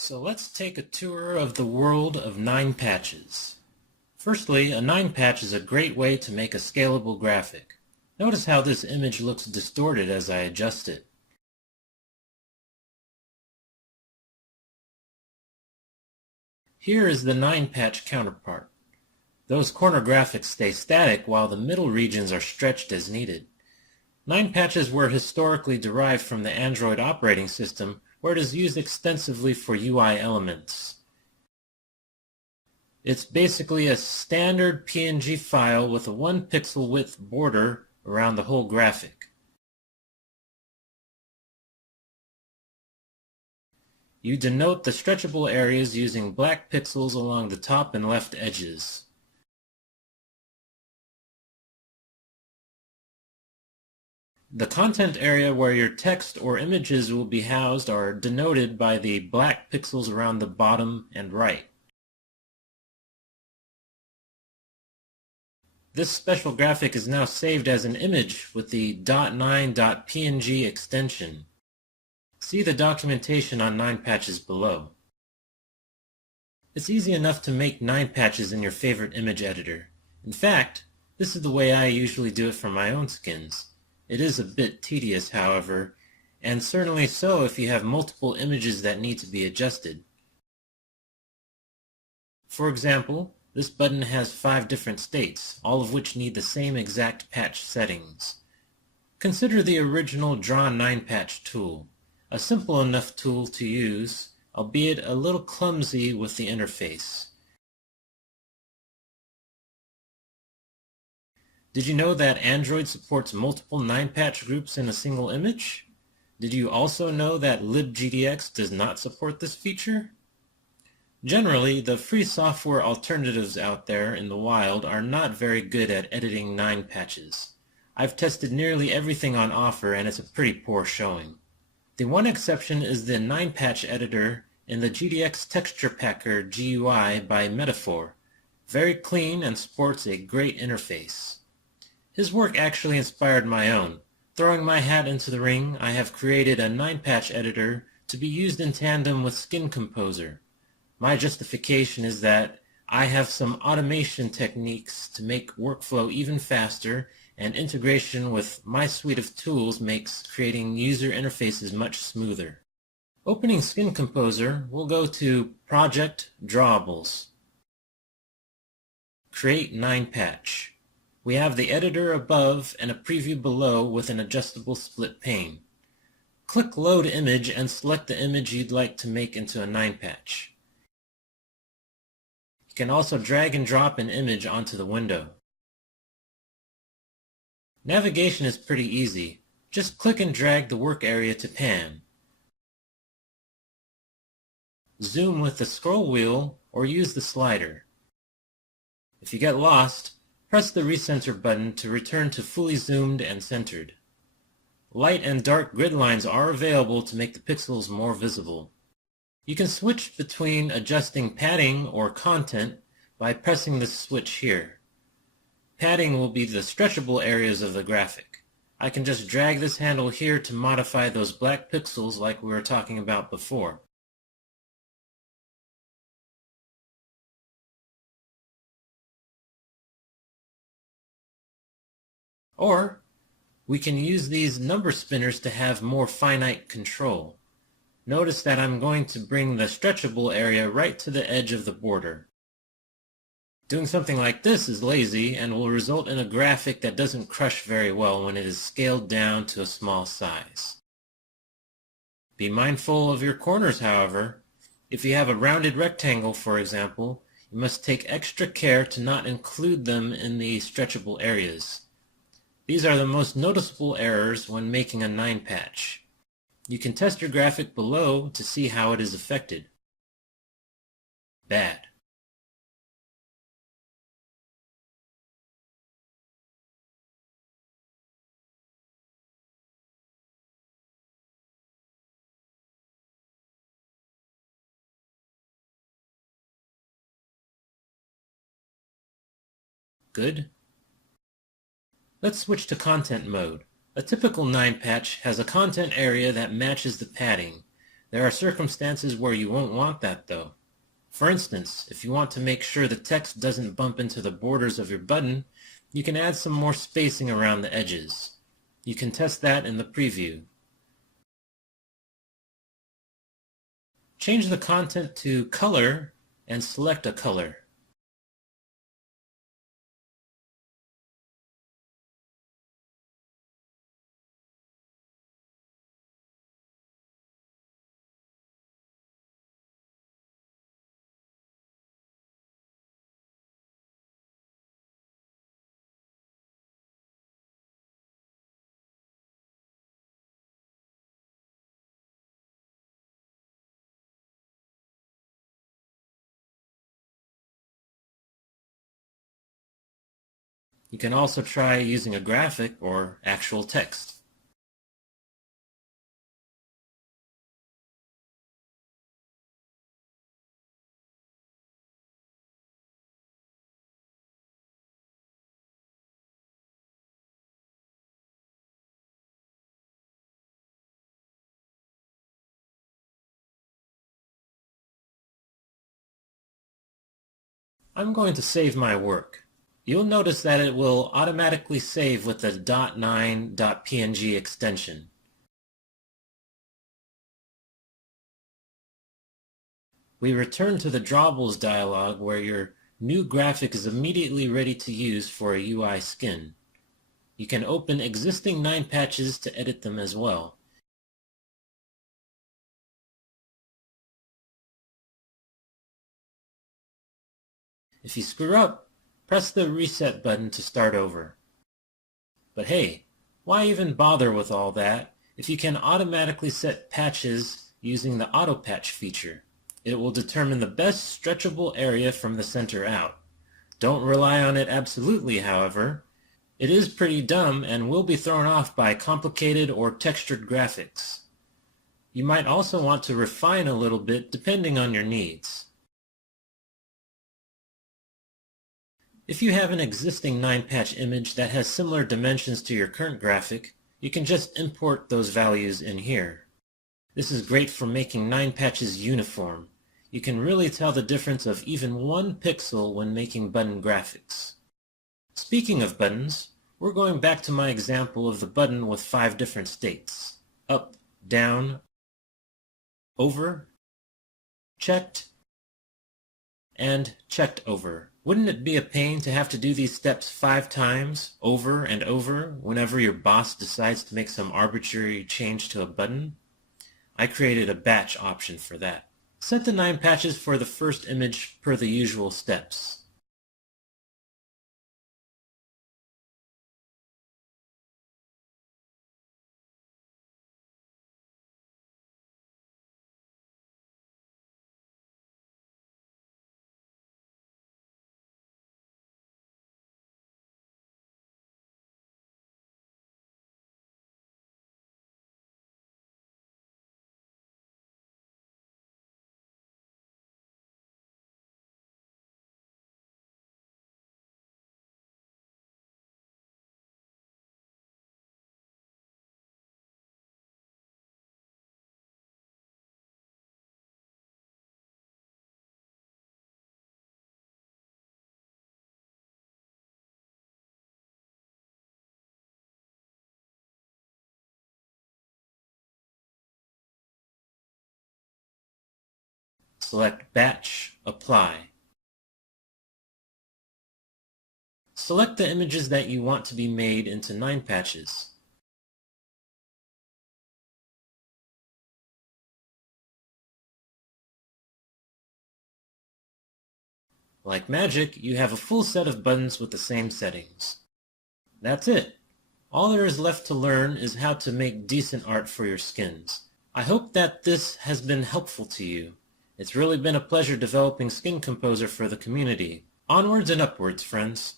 So let's take a tour of the world of 9 patches. Firstly, a 9 patch is a great way to make a scalable graphic. Notice how this image looks distorted as I adjust it. Here is the 9 patch counterpart. Those corner graphics stay static while the middle regions are stretched as needed. 9 patches were historically derived from the Android operating system, where it is used extensively for UI elements. It's basically a standard PNG file with a 1 pixel width border around the whole graphic. You denote the stretchable areas using black pixels along the top and left edges. The content area where your text or images will be housed are denoted by the black pixels around the bottom and right. This special graphic is now saved as an image with the .9.png extension. See the documentation on 9 patches below. It's easy enough to make 9 patches in your favorite image editor. In fact, this is the way I usually do it for my own skins. It is a bit tedious, however, and certainly so if you have multiple images that need to be adjusted. For example, this button has 5 different states, all of which need the same exact patch settings. Consider the original Draw 9 patch tool, a simple enough tool to use, albeit a little clumsy with the interface. Did you know that Android supports multiple 9 patch groups in a single image? Did you also know that LibGDX does not support this feature? Generally, the free software alternatives out there in the wild are not very good at editing 9 patches. I've tested nearly everything on offer and it's a pretty poor showing. The one exception is the 9 patch editor in the GDX Texture Packer GUI by Metaphor. Very clean and sports a great interface. His work actually inspired my own. Throwing my hat into the ring, I have created a 9 patch editor to be used in tandem with Skin Composer. My justification is that I have some automation techniques to make workflow even faster, and integration with my suite of tools makes creating user interfaces much smoother. Opening Skin Composer, we'll go to Project Drawables. Create 9 patch. We have the editor above and a preview below with an adjustable split pane. Click Load Image and select the image you'd like to make into a 9 patch. You can also drag and drop an image onto the window. Navigation is pretty easy. Just click and drag the work area to pan. Zoom with the scroll wheel or use the slider. If you get lost, press the recenter button to return to fully zoomed and centered. Light and dark grid lines are available to make the pixels more visible. You can switch between adjusting padding or content by pressing this switch here. Padding will be the stretchable areas of the graphic. I can just drag this handle here to modify those black pixels like we were talking about before. Or we can use these number spinners to have more finite control. Notice that I'm going to bring the stretchable area right to the edge of the border. Doing something like this is lazy and will result in a graphic that doesn't crush very well when it is scaled down to a small size. Be mindful of your corners, however. If you have a rounded rectangle, for example, you must take extra care to not include them in the stretchable areas. These are the most noticeable errors when making a 9 patch. You can test your graphic below to see how it is affected. Bad. Good. Let's switch to content mode. A typical 9 patch has a content area that matches the padding. There are circumstances where you won't want that though. For instance, if you want to make sure the text doesn't bump into the borders of your button, you can add some more spacing around the edges. You can test that in the preview. Change the content to color and select a color. You can also try using a graphic or actual text. I'm going to save my work. You'll notice that it will automatically save with the .9.png extension. We return to the Drawables dialog where your new graphic is immediately ready to use for a UI skin. You can open existing 9 patches to edit them as well. If you screw up, press the reset button to start over. But hey, why even bother with all that if you can automatically set patches using the auto patch feature? It will determine the best stretchable area from the center out. Don't rely on it absolutely, however. It is pretty dumb and will be thrown off by complicated or textured graphics. You might also want to refine a little bit depending on your needs. If you have an existing 9-patch image that has similar dimensions to your current graphic, you can just import those values in here. This is great for making 9 patches uniform. You can really tell the difference of even 1 pixel when making button graphics. Speaking of buttons, we're going back to my example of the button with 5 different states: up, down, over, checked, and checked over. Wouldn't it be a pain to have to do these steps 5 times, over and over, whenever your boss decides to make some arbitrary change to a button? I created a batch option for that. Set the 9 patches for the first image per the usual steps. Select Batch, Apply. Select the images that you want to be made into 9 patches. Like magic, you have a full set of buttons with the same settings. That's it. All there is left to learn is how to make decent art for your skins. I hope that this has been helpful to you. It's really been a pleasure developing Skin Composer for the community. Onwards and upwards, friends.